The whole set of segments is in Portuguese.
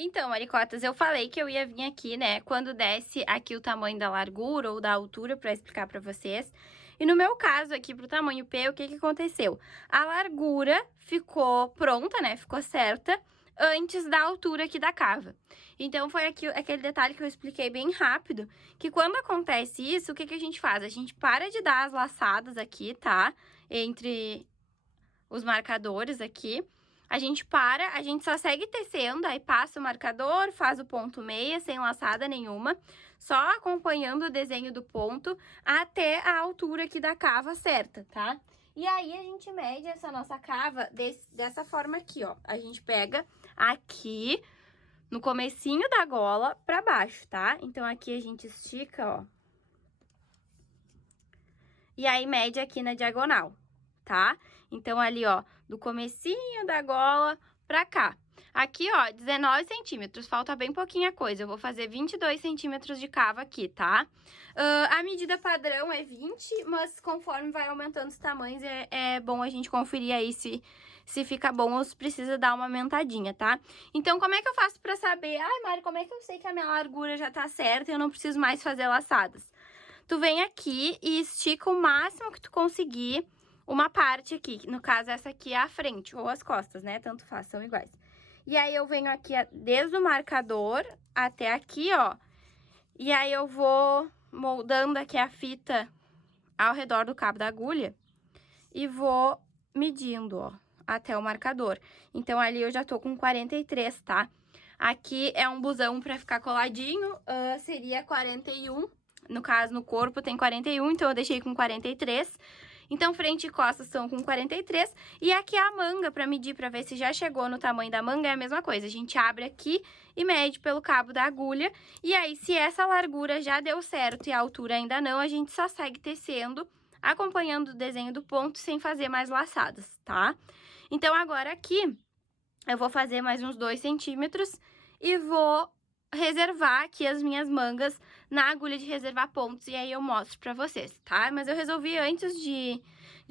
Então, maricotas, eu falei que eu ia vir aqui, né, quando desce aqui o tamanho da largura ou da altura pra explicar pra vocês. E no meu caso aqui, pro tamanho P, o que que aconteceu? A largura ficou pronta, né, ficou certa antes da altura aqui da cava. Então, foi aqui, aquele detalhe que eu expliquei bem rápido, que quando acontece isso, o que que a gente faz? A gente para de dar as laçadas aqui, tá? Entre os marcadores aqui. A gente para, a gente só segue tecendo, aí passa o marcador, faz o ponto meia, sem laçada nenhuma, só acompanhando o desenho do ponto até a altura aqui da cava certa, tá? E aí, a gente mede essa nossa cava dessa forma aqui, ó. A gente pega aqui no comecinho da gola pra baixo, tá? Então, aqui a gente estica, ó. E aí, mede aqui na diagonal, tá? Então, ali, ó, do comecinho da gola pra cá. Aqui, ó, 19 centímetros, falta bem pouquinha coisa. Eu vou fazer 22 centímetros de cava aqui, tá? A medida padrão é 20, mas conforme vai aumentando os tamanhos, é bom a gente conferir aí se fica bom ou se precisa dar uma aumentadinha, tá? Então, como é que eu faço pra saber? Ai, Mari, como é que eu sei que a minha largura já tá certa e eu não preciso mais fazer laçadas? Tu vem aqui e estica o máximo que tu conseguir uma parte aqui, no caso essa aqui é a frente ou as costas, né? Tanto faz, são iguais. E aí eu venho aqui desde o marcador até aqui, ó. E aí eu vou moldando aqui a fita ao redor do cabo da agulha e vou medindo, ó, até o marcador. Então ali eu já tô com 43, tá? Aqui é um busão pra ficar coladinho, seria 41. No caso, no corpo tem 41, então eu deixei com 43. Então, frente e costas são com 43. E aqui a manga, pra medir, pra ver se já chegou no tamanho da manga, é a mesma coisa. A gente abre aqui e mede pelo cabo da agulha. E aí, se essa largura já deu certo e a altura ainda não, a gente só segue tecendo, acompanhando o desenho do ponto, sem fazer mais laçadas, tá? Então, agora aqui, eu vou fazer mais uns 2 centímetros e vou reservar aqui as minhas mangas na agulha de reservar pontos, e aí eu mostro pra vocês, tá? Mas eu resolvi, antes de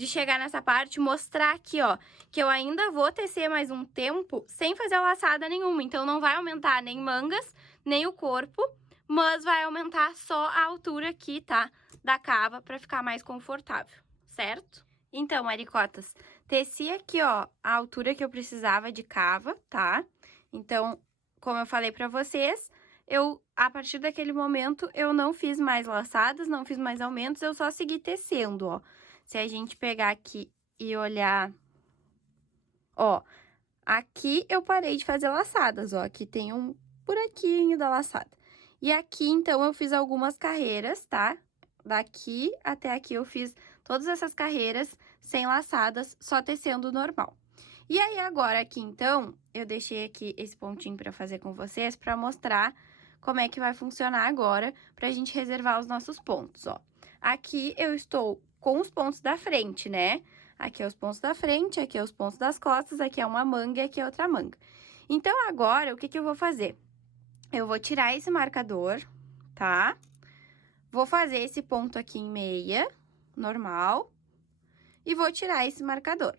chegar nessa parte, mostrar aqui, ó, que eu ainda vou tecer mais um tempo sem fazer laçada nenhuma, então não vai aumentar nem mangas, nem o corpo, mas vai aumentar só a altura aqui, tá? Da cava, pra ficar mais confortável, certo? Então, maricotas, teci aqui, ó, a altura que eu precisava de cava, tá? Então, como eu falei pra vocês, a partir daquele momento, eu não fiz mais laçadas, não fiz mais aumentos, eu só segui tecendo, ó. Se a gente pegar aqui e olhar, ó, aqui eu parei de fazer laçadas, ó, aqui tem um buraquinho da laçada. E aqui, então, eu fiz algumas carreiras, tá? Daqui até aqui eu fiz todas essas carreiras sem laçadas, só tecendo normal. E aí, agora aqui, então, eu deixei aqui esse pontinho pra fazer com vocês, pra mostrar como é que vai funcionar agora, pra gente reservar os nossos pontos, ó. Aqui eu estou com os pontos da frente, né? Aqui é os pontos da frente, aqui é os pontos das costas, aqui é uma manga e aqui é outra manga. Então, agora, o que que eu vou fazer? Eu vou tirar esse marcador, tá? Vou fazer esse ponto aqui em meia, normal, e vou tirar esse marcador.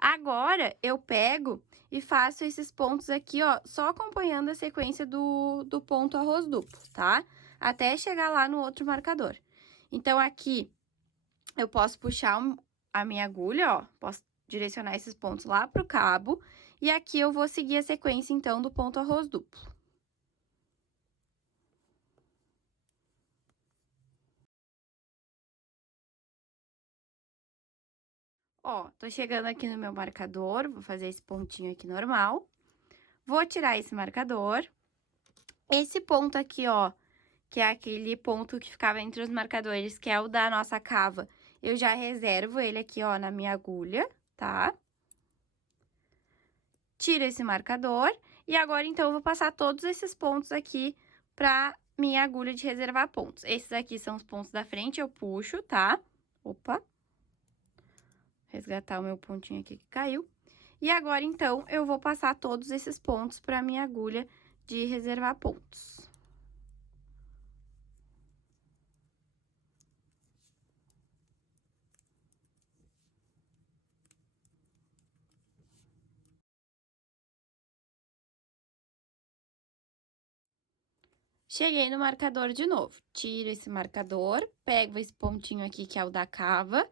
Agora, eu pego e faço esses pontos aqui, ó, só acompanhando a sequência do ponto arroz duplo, tá? Até chegar lá no outro marcador. Então, aqui, eu posso puxar a minha agulha, ó, posso direcionar esses pontos lá pro cabo, e aqui eu vou seguir a sequência, então, do ponto arroz duplo. Ó, tô chegando aqui no meu marcador, vou fazer esse pontinho aqui normal. Vou tirar esse marcador. Esse ponto aqui, ó, que é aquele ponto que ficava entre os marcadores, que é o da nossa cava, eu já reservo ele aqui, ó, na minha agulha, tá? Tiro esse marcador e agora, então, eu vou passar todos esses pontos aqui pra minha agulha de reservar pontos. Esses aqui são os pontos da frente, eu puxo, tá? Opa! Resgatar o meu pontinho aqui que caiu. E agora, então, eu vou passar todos esses pontos pra minha agulha de reservar pontos. Cheguei no marcador de novo. Tiro esse marcador, pego esse pontinho aqui, que é o da cava,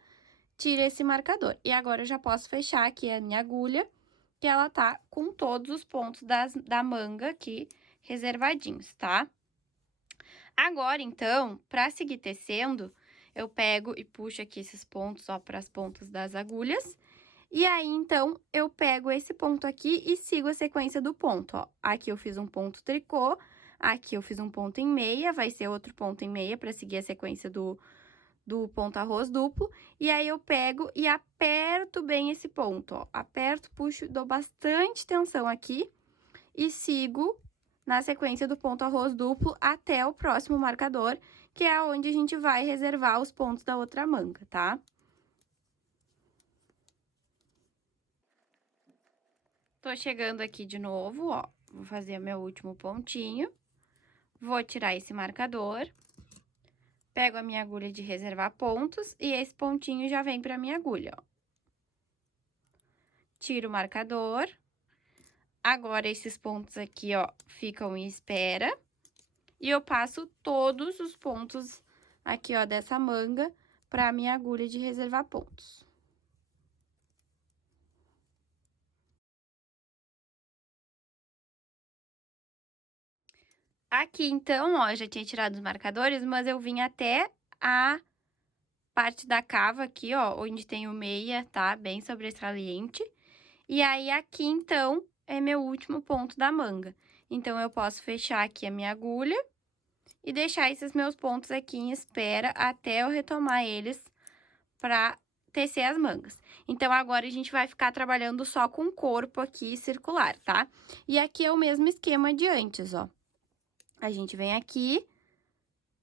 tiro esse marcador. E agora eu já posso fechar aqui a minha agulha, que ela tá com todos os pontos da manga aqui reservadinhos, tá? Agora, então, pra seguir tecendo, eu pego e puxo aqui esses pontos, ó, pras pontas das agulhas. E aí, então, eu pego esse ponto aqui e sigo a sequência do ponto, ó. Aqui eu fiz um ponto tricô, aqui eu fiz um ponto em meia, vai ser outro ponto em meia pra seguir a sequência do ponto arroz duplo. E aí, eu pego e aperto bem esse ponto, ó. Aperto, puxo, dou bastante tensão aqui e sigo na sequência do ponto arroz duplo até o próximo marcador, que é onde a gente vai reservar os pontos da outra manga, tá? Tô chegando aqui de novo, ó, vou fazer meu último pontinho, vou tirar esse marcador, pego a minha agulha de reservar pontos e esse pontinho já vem pra minha agulha, ó. Tiro o marcador, agora esses pontos aqui, ó, ficam em espera e eu passo todos os pontos aqui, ó, dessa manga pra minha agulha de reservar pontos. Aqui, então, ó, já tinha tirado os marcadores, mas eu vim até a parte da cava aqui, ó, onde tem o meia, tá? Bem sobressalente. E aí, aqui, então, é meu último ponto da manga. Então, eu posso fechar aqui a minha agulha e deixar esses meus pontos aqui em espera até eu retomar eles pra tecer as mangas. Então, agora a gente vai ficar trabalhando só com o corpo aqui circular, tá? E aqui é o mesmo esquema de antes, ó. A gente vem aqui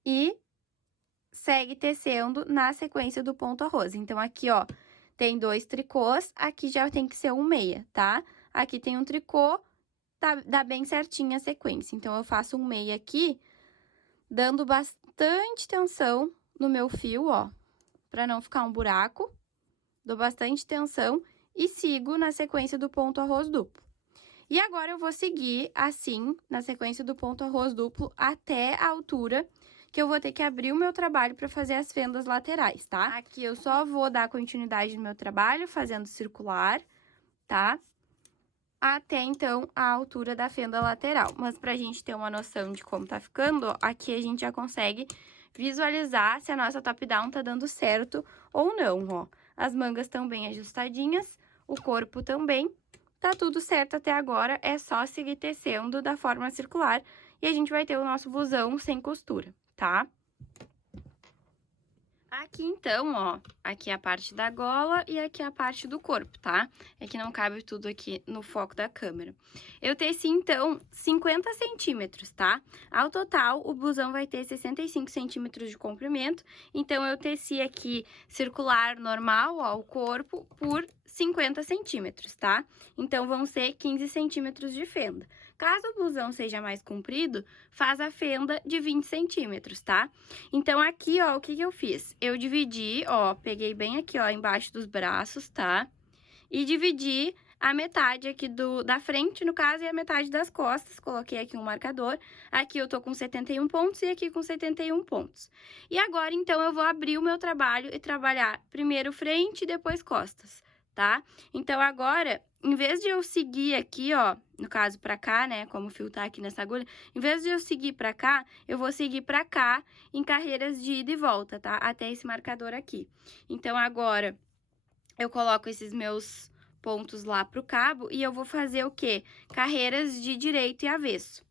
e segue tecendo na sequência do ponto arroz. Então, aqui, ó, tem 2 tricôs, aqui já tem que ser um meia, tá? Aqui tem um tricô, dá bem certinho a sequência. Então, eu faço um meia aqui, dando bastante tensão no meu fio, ó, pra não ficar um buraco. Dou bastante tensão e sigo na sequência do ponto arroz duplo. E agora, eu vou seguir assim, na sequência do ponto arroz duplo, até a altura que eu vou ter que abrir o meu trabalho para fazer as fendas laterais, tá? Aqui eu só vou dar continuidade no meu trabalho, fazendo circular, tá? Até, então, a altura da fenda lateral. Mas pra gente ter uma noção de como tá ficando, ó, aqui a gente já consegue visualizar se a nossa top-down tá dando certo ou não, ó. As mangas estão bem ajustadinhas, o corpo também. Tá tudo certo até agora, é só seguir tecendo da forma circular e a gente vai ter o nosso blusão sem costura, tá? Aqui, então, ó, aqui é a parte da gola e aqui é a parte do corpo, tá? É que não cabe tudo aqui no foco da câmera. Eu teci, então, 50 centímetros, tá? Ao total, o blusão vai ter 65 centímetros de comprimento, então, eu teci aqui circular normal, ó, o corpo, por 50 centímetros, tá? Então, vão ser 15 centímetros de fenda. Caso o blusão seja mais comprido, faz a fenda de 20 centímetros, tá? Então, aqui, ó, o que que eu fiz? Eu dividi, ó, peguei bem aqui, ó, embaixo dos braços, tá? E dividi a metade aqui da frente, no caso, e a metade das costas. Coloquei aqui um marcador. Aqui eu tô com 71 pontos e aqui com 71 pontos. E agora, então, eu vou abrir o meu trabalho e trabalhar primeiro frente e depois costas, tá? Então, agora, em vez de eu seguir aqui, ó, no caso pra cá, né, como o fio tá aqui nessa agulha, em vez de eu seguir pra cá, eu vou seguir pra cá em carreiras de ida e volta, tá? Até esse marcador aqui. Então, agora, eu coloco esses meus pontos lá pro cabo e eu vou fazer o quê? Carreiras de direito e avesso.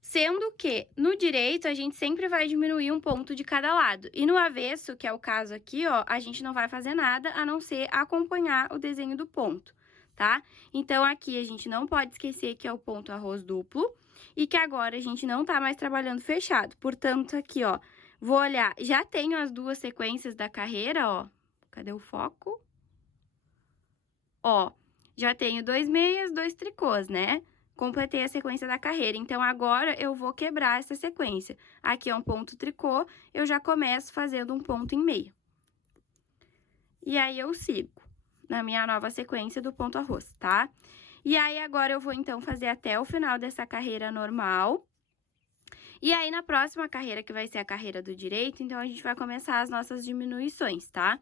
Sendo que, no direito, a gente sempre vai diminuir um ponto de cada lado. E no avesso, que é o caso aqui, ó, a gente não vai fazer nada a não ser acompanhar o desenho do ponto, tá? Então, aqui a gente não pode esquecer que é o ponto arroz duplo e que agora a gente não tá mais trabalhando fechado. Portanto, aqui, ó, vou olhar, já tenho as 2 sequências da carreira, ó. Cadê o foco? Ó, já tenho 2 meias, 2 tricôs, né? Completei a sequência da carreira, então, agora eu vou quebrar essa sequência. Aqui é um ponto tricô, eu já começo fazendo um ponto em meio. E aí, eu sigo na minha nova sequência do ponto arroz, tá? E aí, agora eu vou, então, fazer até o final dessa carreira normal. E aí, na próxima carreira, que vai ser a carreira do direito, então, a gente vai começar as nossas diminuições, tá?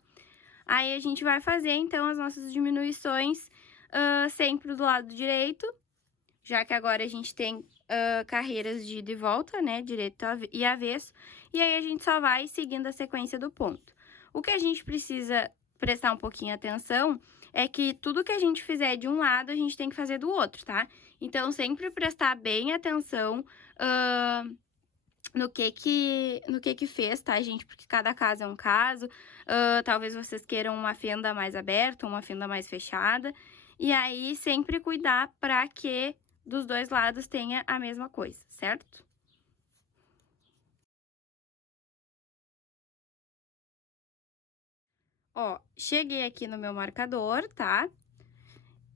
Aí, a gente vai fazer, então, as nossas diminuições sempre do lado direito, já que agora a gente tem carreiras de ida e volta, né, direito e avesso, e aí a gente só vai seguindo a sequência do ponto. O que a gente precisa prestar um pouquinho atenção é que tudo que a gente fizer de um lado, a gente tem que fazer do outro, tá? Então, sempre prestar bem atenção no que fez, tá, gente? Porque cada caso é um caso. Talvez vocês queiram uma fenda mais aberta, uma fenda mais fechada. E aí, sempre cuidar para que dos dois lados tenha a mesma coisa, certo? Ó, cheguei aqui no meu marcador, tá?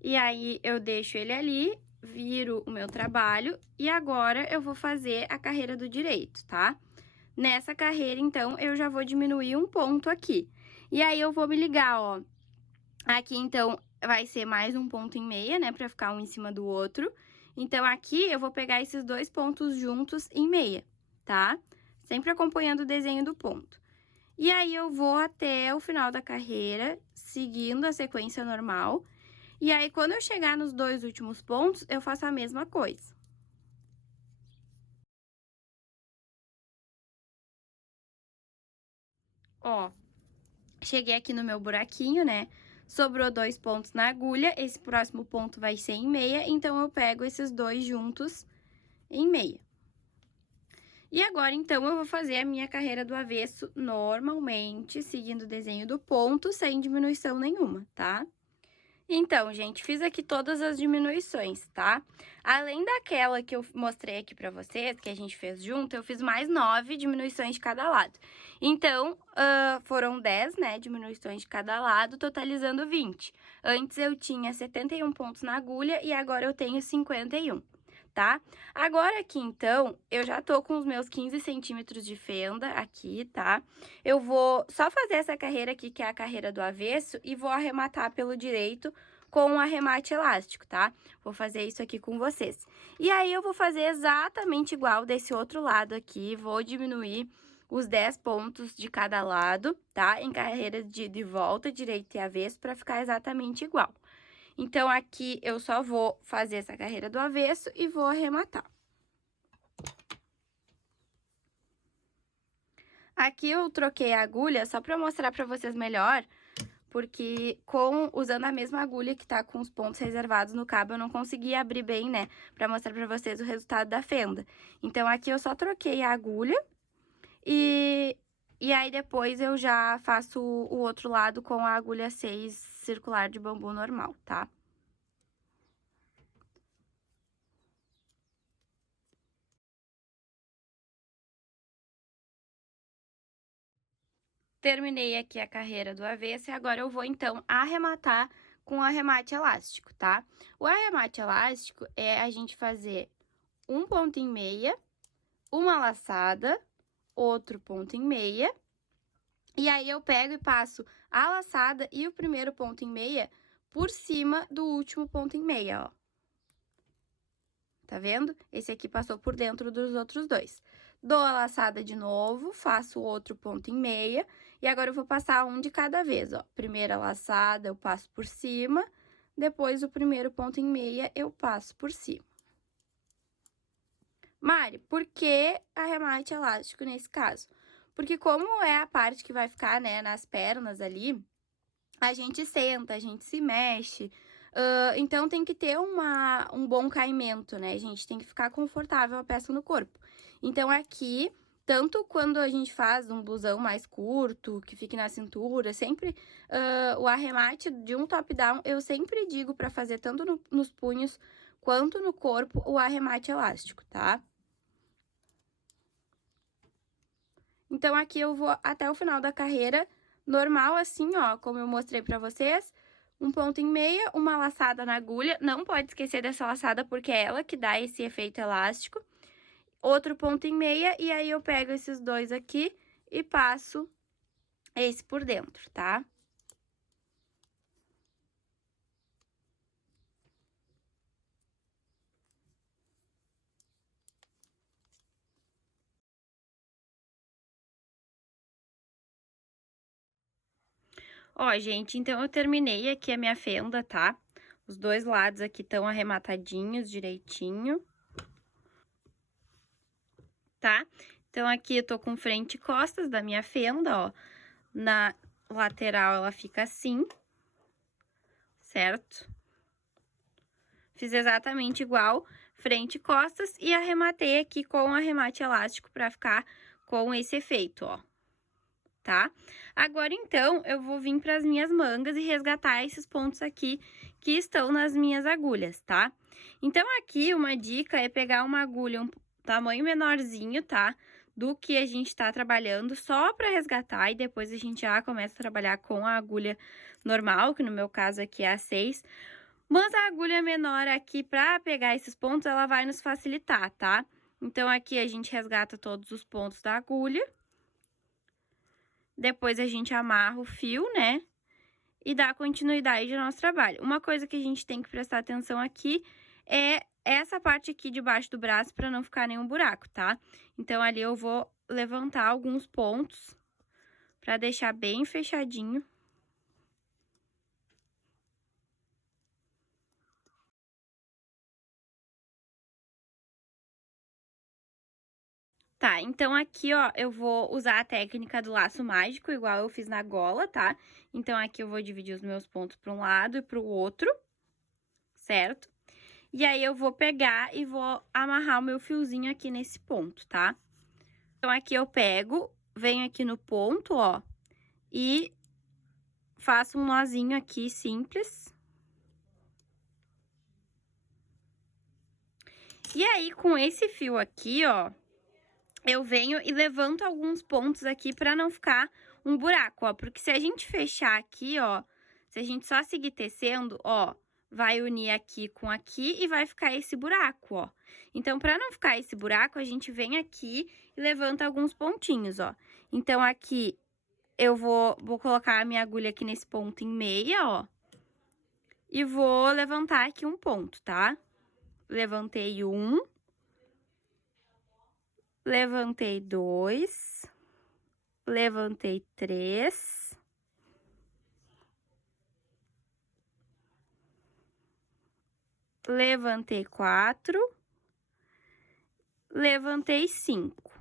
E aí, eu deixo ele ali, viro o meu trabalho e agora eu vou fazer a carreira do direito, tá? Nessa carreira, então, eu já vou diminuir um ponto aqui. E aí, eu vou me ligar, ó. Aqui, então, vai ser mais um ponto em meia, né? Pra ficar um em cima do outro. Então, aqui, eu vou pegar esses dois pontos juntos em meia, tá? Sempre acompanhando o desenho do ponto. E aí, eu vou até o final da carreira, seguindo a sequência normal. E aí, quando eu chegar nos dois últimos pontos, eu faço a mesma coisa. Ó, cheguei aqui no meu buraquinho, né? Sobrou 2 pontos na agulha, esse próximo ponto vai ser em meia, então eu pego esses dois juntos em meia. E agora, então, eu vou fazer a minha carreira do avesso normalmente, seguindo o desenho do ponto, sem diminuição nenhuma, tá? Então, gente, fiz aqui todas as diminuições, tá? Além daquela que eu mostrei aqui pra vocês, que a gente fez junto, eu fiz mais 9 diminuições de cada lado. Então, foram 10, né, diminuições de cada lado, totalizando 20. Antes eu tinha 71 pontos na agulha e agora eu tenho 51, tá? Agora aqui, então, eu já tô com os meus 15 centímetros de fenda aqui, tá? Eu vou só fazer essa carreira aqui, que é a carreira do avesso, e vou arrematar pelo direito com um arremate elástico, tá? Vou fazer isso aqui com vocês. E aí, eu vou fazer exatamente igual desse outro lado aqui, vou diminuir os 10 pontos de cada lado, tá? Em carreiras de volta, direito e avesso, pra ficar exatamente igual. Então, aqui eu só vou fazer essa carreira do avesso e vou arrematar. Aqui eu troquei a agulha só pra mostrar pra vocês melhor, porque usando a mesma agulha que tá com os pontos reservados no cabo, eu não consegui abrir bem, né, pra mostrar pra vocês o resultado da fenda. Então, aqui eu só troquei a agulha e aí depois eu já faço o outro lado com a agulha 6 circular de bambu normal, tá? Terminei aqui a carreira do avesso e agora eu vou, então, arrematar com o arremate elástico, tá? O arremate elástico é a gente fazer um ponto em meia, uma laçada, outro ponto em meia, e aí eu pego e passo a laçada e o primeiro ponto em meia por cima do último ponto em meia, ó. Tá vendo? Esse aqui passou por dentro dos outros dois. Dou a laçada de novo, faço outro ponto em meia, e agora eu vou passar um de cada vez, ó. Primeira laçada, eu passo por cima, depois o primeiro ponto em meia, eu passo por cima. Mari, por que arremate elástico nesse caso? Porque como é a parte que vai ficar, né, nas pernas ali, a gente senta, a gente se mexe, então tem que ter um bom caimento, né, gente? Tem que ficar confortável a peça no corpo. Então, aqui, tanto quando a gente faz um blusão mais curto, que fique na cintura, sempre o arremate de um top-down, eu sempre digo pra fazer tanto nos punhos quanto no corpo o arremate elástico, tá? Então, aqui eu vou até o final da carreira, normal assim, ó, como eu mostrei pra vocês, um ponto em meia, uma laçada na agulha, não pode esquecer dessa laçada porque é ela que dá esse efeito elástico. Outro ponto em meia, e aí eu pego esses dois aqui e passo esse por dentro, tá? Ó, gente, então eu terminei aqui a minha fenda, tá? Os dois lados aqui estão arrematadinhos direitinho, tá? Então, aqui eu tô com frente e costas da minha fenda, ó. Na lateral ela fica assim, certo? Fiz exatamente igual, frente e costas, e arrematei aqui com arremate elástico pra ficar com esse efeito, ó. Tá? Agora, então, eu vou vir para as minhas mangas e resgatar esses pontos aqui que estão nas minhas agulhas, tá? Então, aqui, uma dica é pegar uma agulha um tamanho menorzinho, tá? Do que a gente tá trabalhando, só para resgatar, e depois a gente já começa a trabalhar com a agulha normal, que no meu caso aqui é a 6. Mas a agulha menor aqui, para pegar esses pontos, ela vai nos facilitar, tá? Então, aqui a gente resgata todos os pontos da agulha. Depois a gente amarra o fio, né? E dá continuidade ao nosso trabalho. Uma coisa que a gente tem que prestar atenção aqui é essa parte aqui debaixo do braço para não ficar nenhum buraco, tá? Então, ali eu vou levantar alguns pontos para deixar bem fechadinho. Tá, então aqui, ó, eu vou usar a técnica do laço mágico, igual eu fiz na gola, tá? Então, aqui eu vou dividir os meus pontos para um lado e para o outro, certo? E aí, eu vou pegar e vou amarrar o meu fiozinho aqui nesse ponto, tá? Então, aqui eu pego, venho aqui no ponto, ó, e faço um nozinho aqui simples. E aí, com esse fio aqui, ó, eu venho e levanto alguns pontos aqui pra não ficar um buraco, ó. Porque se a gente fechar aqui, ó, se a gente só seguir tecendo, ó, vai unir aqui com aqui e vai ficar esse buraco, ó. Então, pra não ficar esse buraco, a gente vem aqui e levanta alguns pontinhos, ó. Então, aqui eu vou colocar a minha agulha aqui nesse ponto em meia, ó. E vou levantar aqui um ponto, tá? Levantei um. Levantei 2, levantei 3, levantei 4, levantei 5,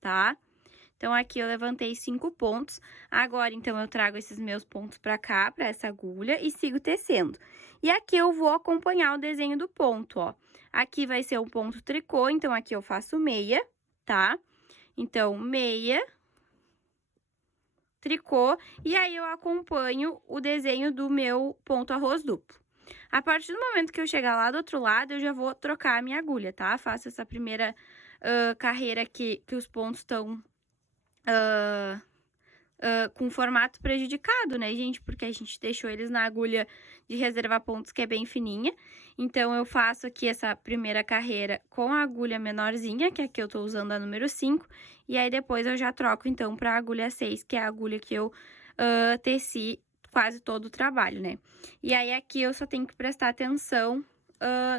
tá? Então, aqui eu levantei 5 pontos. Agora, então, eu trago esses meus pontos pra cá, pra essa agulha, e sigo tecendo. E aqui eu vou acompanhar o desenho do ponto, ó. Aqui vai ser um ponto tricô, então, aqui eu faço meia, tá? Então, meia, tricô, e aí eu acompanho o desenho do meu ponto arroz duplo. A partir do momento que eu chegar lá do outro lado, eu já vou trocar a minha agulha, tá? Faço essa primeira carreira aqui, que os pontos estão com formato prejudicado, né, gente? Porque a gente deixou eles na agulha de reservar pontos, que é bem fininha. Então, eu faço aqui essa primeira carreira com a agulha menorzinha, que aqui eu tô usando a número 5. E aí, depois eu já troco, então, pra agulha 6, que é a agulha que eu teci quase todo o trabalho, né? E aí, aqui eu só tenho que prestar atenção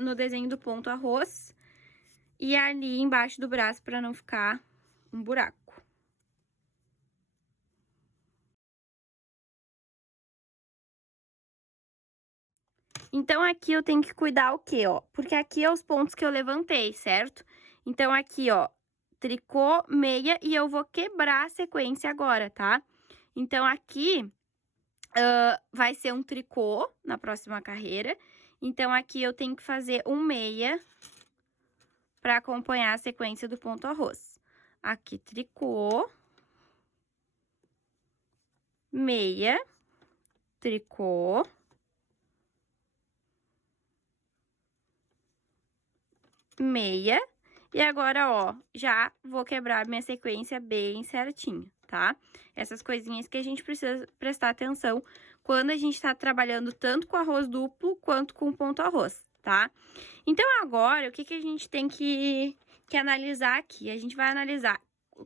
no desenho do ponto arroz e ali embaixo do braço pra não ficar um buraco. Então, aqui eu tenho que cuidar o quê, ó? Porque aqui é os pontos que eu levantei, certo? Então, aqui, ó, tricô, meia, e eu vou quebrar a sequência agora, tá? Então, aqui vai ser um tricô na próxima carreira. Então, aqui eu tenho que fazer um meia pra acompanhar a sequência do ponto arroz. Aqui, tricô, meia, tricô, meia, e agora, ó, já vou quebrar minha sequência bem certinho, tá? Essas coisinhas que a gente precisa prestar atenção quando a gente tá trabalhando tanto com arroz duplo quanto com ponto arroz, tá? Então, agora, o que a gente tem que analisar aqui? A gente vai analisar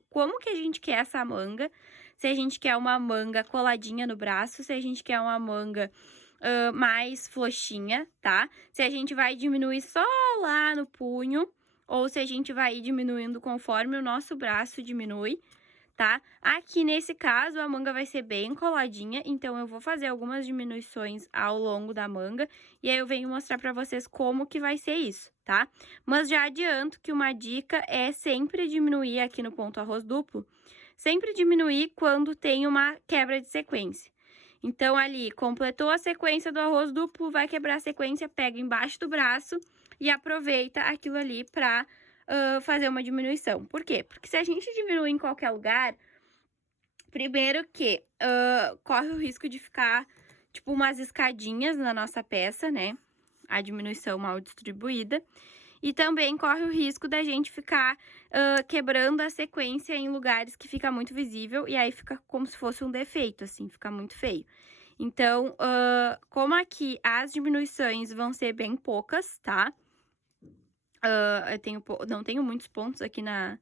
como que a gente quer essa manga, se a gente quer uma manga coladinha no braço, se a gente quer uma manga mais floxinha, tá? Se a gente vai diminuir só lá no punho, ou se a gente vai ir diminuindo conforme o nosso braço diminui, tá? Aqui nesse caso, a manga vai ser bem coladinha, então eu vou fazer algumas diminuições ao longo da manga e aí eu venho mostrar pra vocês como que vai ser isso, tá? Mas já adianto que uma dica é sempre diminuir aqui no ponto arroz duplo, sempre diminuir quando tem uma quebra de sequência. Então, ali, completou a sequência do arroz duplo, vai quebrar a sequência, pega embaixo do braço e aproveita aquilo ali pra fazer uma diminuição. Por quê? Porque se a gente diminuir em qualquer lugar, primeiro que corre o risco de ficar, tipo, umas escadinhas na nossa peça, né? A diminuição mal distribuída. E também corre o risco da gente ficar quebrando a sequência em lugares que fica muito visível e aí fica como se fosse um defeito, assim, fica muito feio. Então, como aqui as diminuições vão ser bem poucas, tá? Não tenho muitos pontos aqui na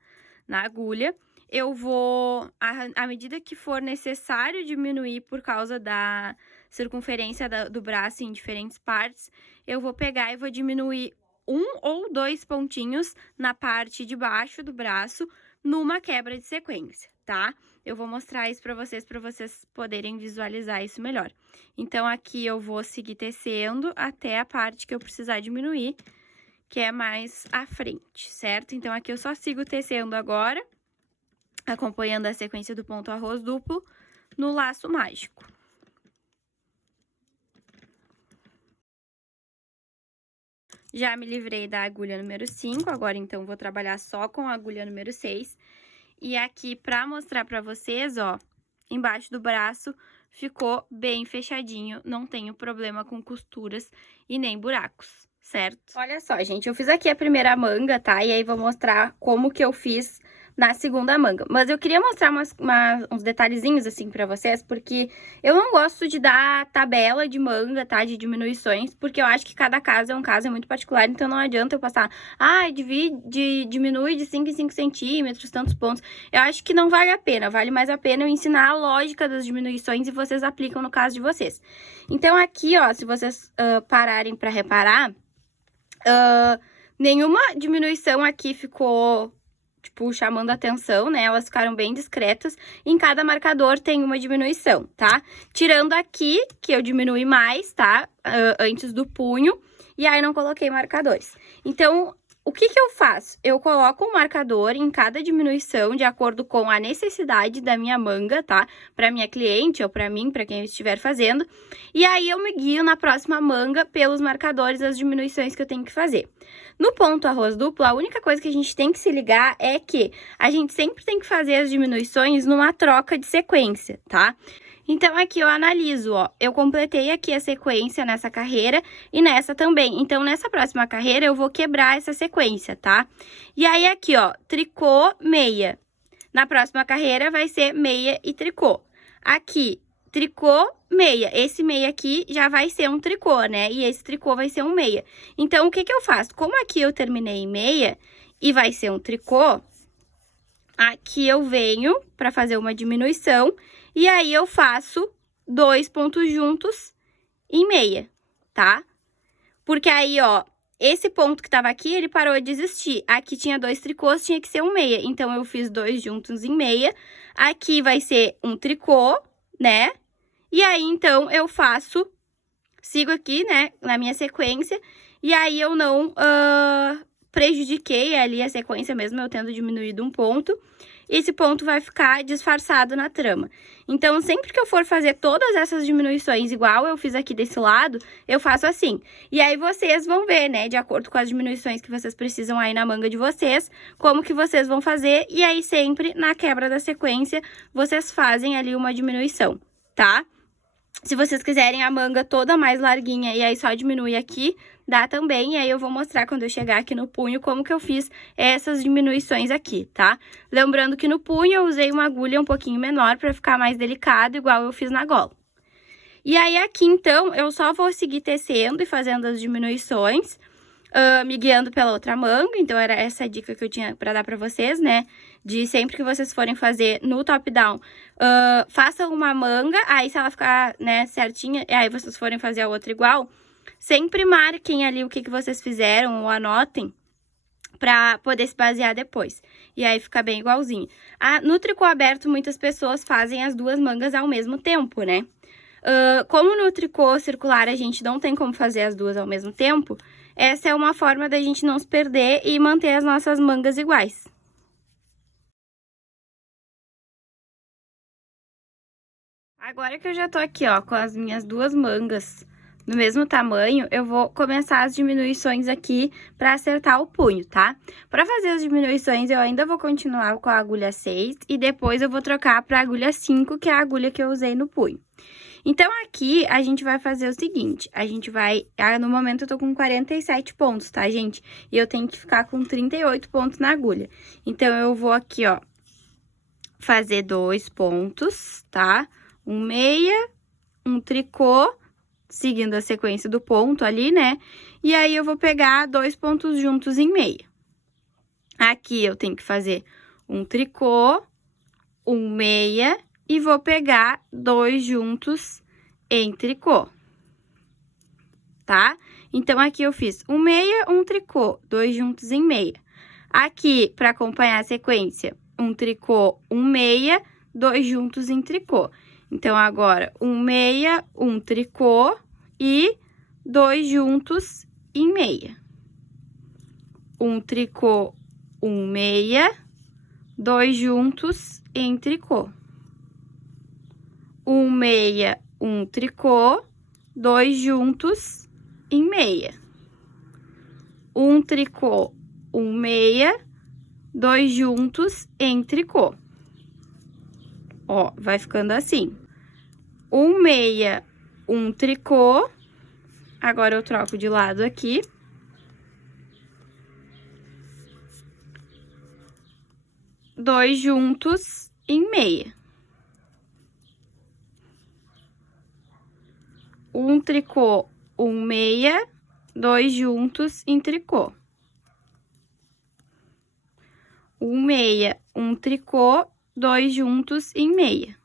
agulha. Eu vou, à medida que for necessário diminuir por causa da circunferência do braço em diferentes partes, eu vou pegar e vou diminuir 1 ou 2 pontinhos na parte de baixo do braço numa quebra de sequência, tá? Eu vou mostrar isso pra vocês poderem visualizar isso melhor. Então, aqui eu vou seguir tecendo até a parte que eu precisar diminuir, que é mais à frente, certo? Então, aqui eu só sigo tecendo agora, acompanhando a sequência do ponto arroz duplo no laço mágico. Já me livrei da agulha número 5, agora então vou trabalhar só com a agulha número 6. E aqui, pra mostrar pra vocês, ó, embaixo do braço ficou bem fechadinho, não tenho problema com costuras e nem buracos, certo? Olha só, gente, eu fiz aqui a primeira manga, tá? E aí vou mostrar como que eu fiz na segunda manga. Mas eu queria mostrar uns detalhezinhos, assim, pra vocês, porque eu não gosto de dar tabela de manga, tá? De diminuições, porque eu acho que cada caso é um caso, é muito particular, então não adianta eu passar, diminui de 5 em 5 centímetros, tantos pontos. Eu acho que não vale a pena, vale mais a pena eu ensinar a lógica das diminuições e vocês aplicam no caso de vocês. Então, aqui, ó, se vocês pararem pra reparar, nenhuma diminuição aqui ficou, tipo, chamando atenção, né? Elas ficaram bem discretas. Em cada marcador tem uma diminuição, tá? Tirando aqui, que eu diminui mais, tá? Antes do punho. E aí, não coloquei marcadores. Então, o que que eu faço? Eu coloco um marcador em cada diminuição, de acordo com a necessidade da minha manga, tá? Pra minha cliente ou pra mim, pra quem eu estiver fazendo. E aí, eu me guio na próxima manga pelos marcadores das diminuições que eu tenho que fazer. No ponto arroz duplo, a única coisa que a gente tem que se ligar é que a gente sempre tem que fazer as diminuições numa troca de sequência, tá? Então, aqui eu analiso, ó, eu completei aqui a sequência nessa carreira e nessa também. Então, nessa próxima carreira, eu vou quebrar essa sequência, tá? E aí, aqui, ó, tricô, meia. Na próxima carreira, vai ser meia e tricô. Aqui, tricô, meia. Esse meia aqui já vai ser um tricô, né? E esse tricô vai ser um meia. Então, o que que eu faço? Como aqui eu terminei em meia e vai ser um tricô, aqui eu venho pra fazer uma diminuição e aí eu faço 2 pontos juntos em meia, tá? Porque aí, ó, esse ponto que tava aqui, ele parou de existir. Aqui tinha 2 tricôs, tinha que ser um meia. Então, eu fiz 2 juntos em meia. Aqui vai ser um tricô, né? E aí, então, eu sigo aqui, né, na minha sequência. E aí, eu não prejudiquei ali a sequência mesmo, eu tendo diminuído um ponto. Esse ponto vai ficar disfarçado na trama. Então, sempre que eu for fazer todas essas diminuições igual eu fiz aqui desse lado, eu faço assim. E aí, vocês vão ver, né, de acordo com as diminuições que vocês precisam aí na manga de vocês, como que vocês vão fazer. E aí, sempre na quebra da sequência, vocês fazem ali uma diminuição, tá? Se vocês quiserem a manga toda mais larguinha e aí só diminui aqui, dá também. E aí eu vou mostrar quando eu chegar aqui no punho como que eu fiz essas diminuições aqui, tá? Lembrando que no punho eu usei uma agulha um pouquinho menor pra ficar mais delicado, igual eu fiz na gola. E aí aqui, então, eu só vou seguir tecendo e fazendo as diminuições, me guiando pela outra manga. Então, era essa a dica que eu tinha pra dar pra vocês, né? De sempre que vocês forem fazer no top-down, façam uma manga, aí se ela ficar, né, certinha, e aí vocês forem fazer a outra igual, sempre marquem ali o que vocês fizeram ou anotem pra poder se basear depois. E aí fica bem igualzinho. No tricô aberto, muitas pessoas fazem as duas mangas ao mesmo tempo, né? Como no tricô circular a gente não tem como fazer as duas ao mesmo tempo, essa é uma forma da gente não se perder e manter as nossas mangas iguais. Agora que eu já tô aqui, ó, com as minhas duas mangas no mesmo tamanho, eu vou começar as diminuições aqui pra acertar o punho, tá? Pra fazer as diminuições, eu ainda vou continuar com a agulha 6 e depois eu vou trocar pra agulha 5, que é a agulha que eu usei no punho. Então, aqui, a gente vai fazer o seguinte, a gente vai... no momento, eu tô com 47 pontos, tá, gente? E eu tenho que ficar com 38 pontos na agulha. Então, eu vou aqui, ó, fazer 2 pontos, tá? Um meia, um tricô, seguindo a sequência do ponto ali, né? E aí, eu vou pegar 2 pontos juntos em meia. Aqui, eu tenho que fazer um tricô, um meia e vou pegar 2 juntos em tricô, tá? Então, aqui eu fiz um meia, um tricô, 2 juntos em meia. Aqui, para acompanhar a sequência, um tricô, um meia, 2 juntos em tricô. Então, agora, um meia, um tricô e 2 juntos em meia. Um tricô, um meia, 2 juntos em tricô. Um meia, um tricô, 2 juntos em meia. Um tricô, um meia, 2 juntos em tricô. Ó, vai ficando assim. Um meia, um tricô. Agora, eu troco de lado aqui. Dois juntos em meia. Um tricô, um meia, 2 juntos em tricô. Um meia, um tricô, 2 juntos em meia.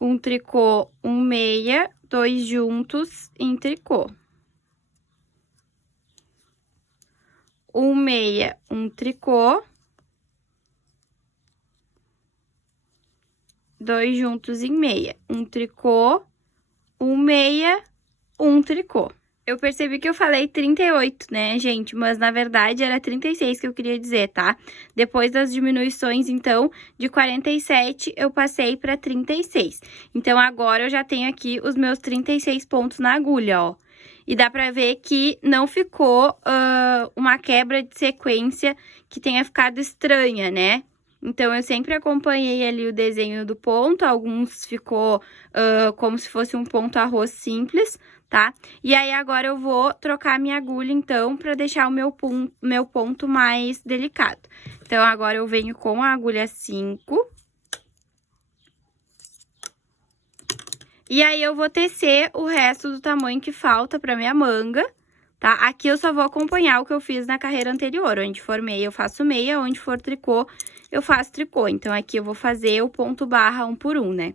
Um tricô, um meia, 2 juntos em tricô. Um meia, um tricô, 2 juntos em meia. Um tricô, um meia, um tricô. Eu percebi que eu falei 38, né, gente? Mas, na verdade, era 36 que eu queria dizer, tá? Depois das diminuições, então, de 47, eu passei para 36. Então, agora, eu já tenho aqui os meus 36 pontos na agulha, ó. E dá pra ver que não ficou uma quebra de sequência que tenha ficado estranha, né? Então, eu sempre acompanhei ali o desenho do ponto, alguns ficou como se fosse um ponto arroz simples, tá? E aí, agora eu vou trocar minha agulha, então, pra deixar o meu ponto mais delicado. Então, agora eu venho com a agulha 5. E aí, eu vou tecer o resto do tamanho que falta pra minha manga, tá? Aqui eu só vou acompanhar o que eu fiz na carreira anterior. Onde for meia, eu faço meia. Onde for tricô, eu faço tricô. Então, aqui eu vou fazer o ponto barra 1 por 1, né?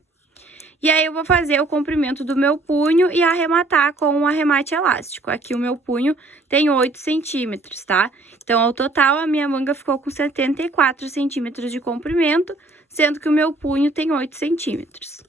E aí, eu vou fazer o comprimento do meu punho e arrematar com um arremate elástico. Aqui o meu punho tem 8 centímetros, tá? Então, ao total, a minha manga ficou com 74 centímetros de comprimento, sendo que o meu punho tem 8 centímetros.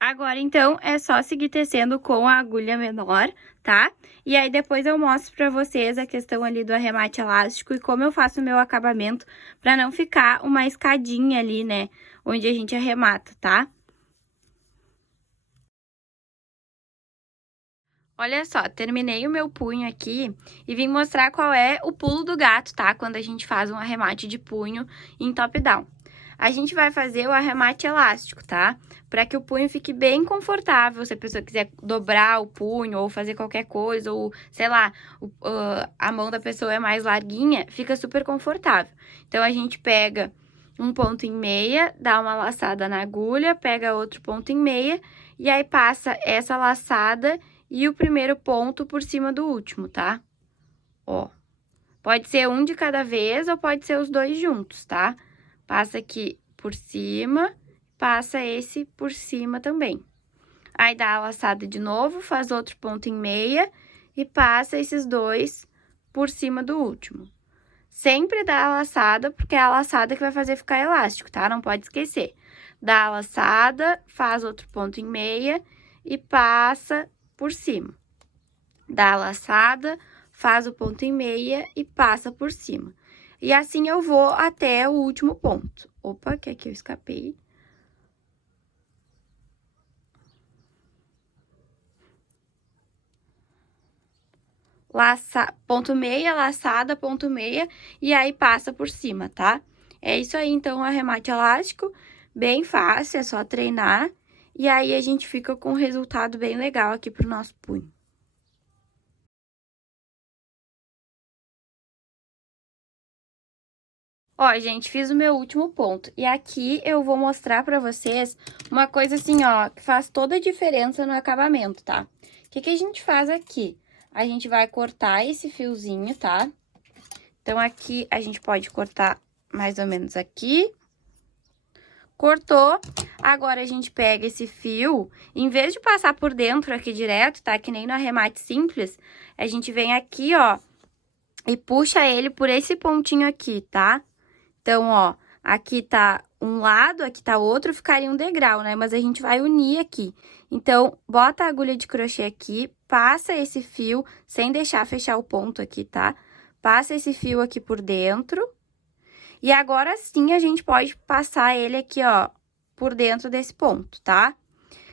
Agora, então, é só seguir tecendo com a agulha menor, tá? E aí, depois eu mostro pra vocês a questão ali do arremate elástico e como eu faço o meu acabamento pra não ficar uma escadinha ali, né, onde a gente arremata, tá? Olha só, terminei o meu punho aqui e vim mostrar qual é o pulo do gato, tá? Quando a gente faz um arremate de punho em top-down. A gente vai fazer o arremate elástico, tá? Para que o punho fique bem confortável, se a pessoa quiser dobrar o punho ou fazer qualquer coisa, ou, sei lá, a mão da pessoa é mais larguinha, fica super confortável. Então, a gente pega um ponto em meia, dá uma laçada na agulha, pega outro ponto em meia, e aí passa essa laçada e o primeiro ponto por cima do último, tá? Ó, pode ser um de cada vez ou pode ser os dois juntos, tá? Passa aqui por cima, passa esse por cima também. Aí, dá a laçada de novo, faz outro ponto em meia e passa esses dois por cima do último. Sempre dá a laçada, porque é a laçada que vai fazer ficar elástico, tá? Não pode esquecer. Dá a laçada, faz outro ponto em meia e passa por cima. Dá a laçada, faz o ponto em meia e passa por cima. E assim eu vou até o último ponto. Opa, que aqui eu escapei. Ponto meia, laçada, ponto meia, e aí passa por cima, tá? É isso aí, então, o arremate elástico, bem fácil, é só treinar, e aí a gente fica com um resultado bem legal aqui pro nosso punho. Ó, gente, fiz o meu último ponto, e aqui eu vou mostrar pra vocês uma coisa assim, ó, que faz toda a diferença no acabamento, tá? O que que a gente faz aqui? A gente vai cortar esse fiozinho, tá? Então, aqui a gente pode cortar mais ou menos aqui. Cortou. Agora, a gente pega esse fio, em vez de passar por dentro aqui direto, tá? Que nem no arremate simples, a gente vem aqui, ó, e puxa ele por esse pontinho aqui, tá? Então, ó, aqui tá um lado, aqui tá outro, ficaria um degrau, né? Mas a gente vai unir aqui. Então, bota a agulha de crochê aqui, passa esse fio, sem deixar fechar o ponto aqui, tá? Passa esse fio aqui por dentro. E agora sim, a gente pode passar ele aqui, ó, por dentro desse ponto, tá?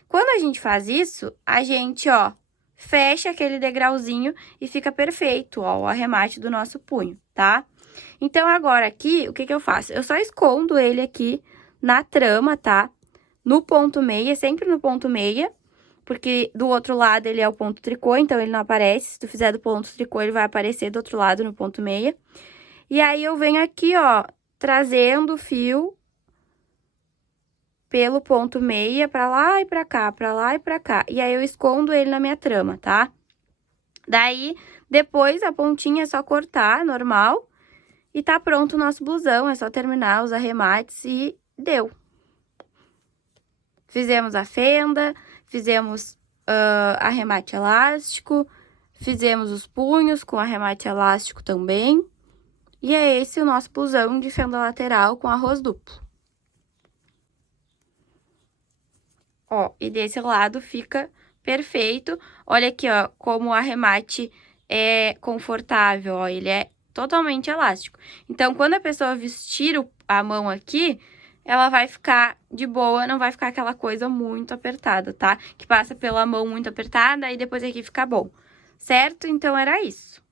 Quando a gente faz isso, a gente, ó, fecha aquele degrauzinho e fica perfeito, ó, o arremate do nosso punho, tá? Então, agora aqui, o que que eu faço? Eu só escondo ele aqui na trama, tá? No ponto meia, sempre no ponto meia, porque do outro lado ele é o ponto tricô, então ele não aparece. Se tu fizer do ponto tricô, ele vai aparecer do outro lado no ponto meia. E aí, eu venho aqui, ó, trazendo o fio pelo ponto meia pra lá e pra cá, pra lá e pra cá. E aí, eu escondo ele na minha trama, tá? Daí, depois, a pontinha é só cortar, normal. E tá pronto o nosso blusão, é só terminar os arremates e deu. Fizemos a fenda, fizemos arremate elástico, fizemos os punhos com arremate elástico também. E é esse o nosso blusão de fenda lateral com arroz duplo. Ó, e desse lado fica perfeito. Olha aqui, ó, como o arremate é confortável, ó, ele é totalmente elástico. Então, quando a pessoa vestir a mão aqui, ela vai ficar de boa, não vai ficar aquela coisa muito apertada, tá? Que passa pela mão muito apertada e depois aqui fica bom, certo? Então, era isso.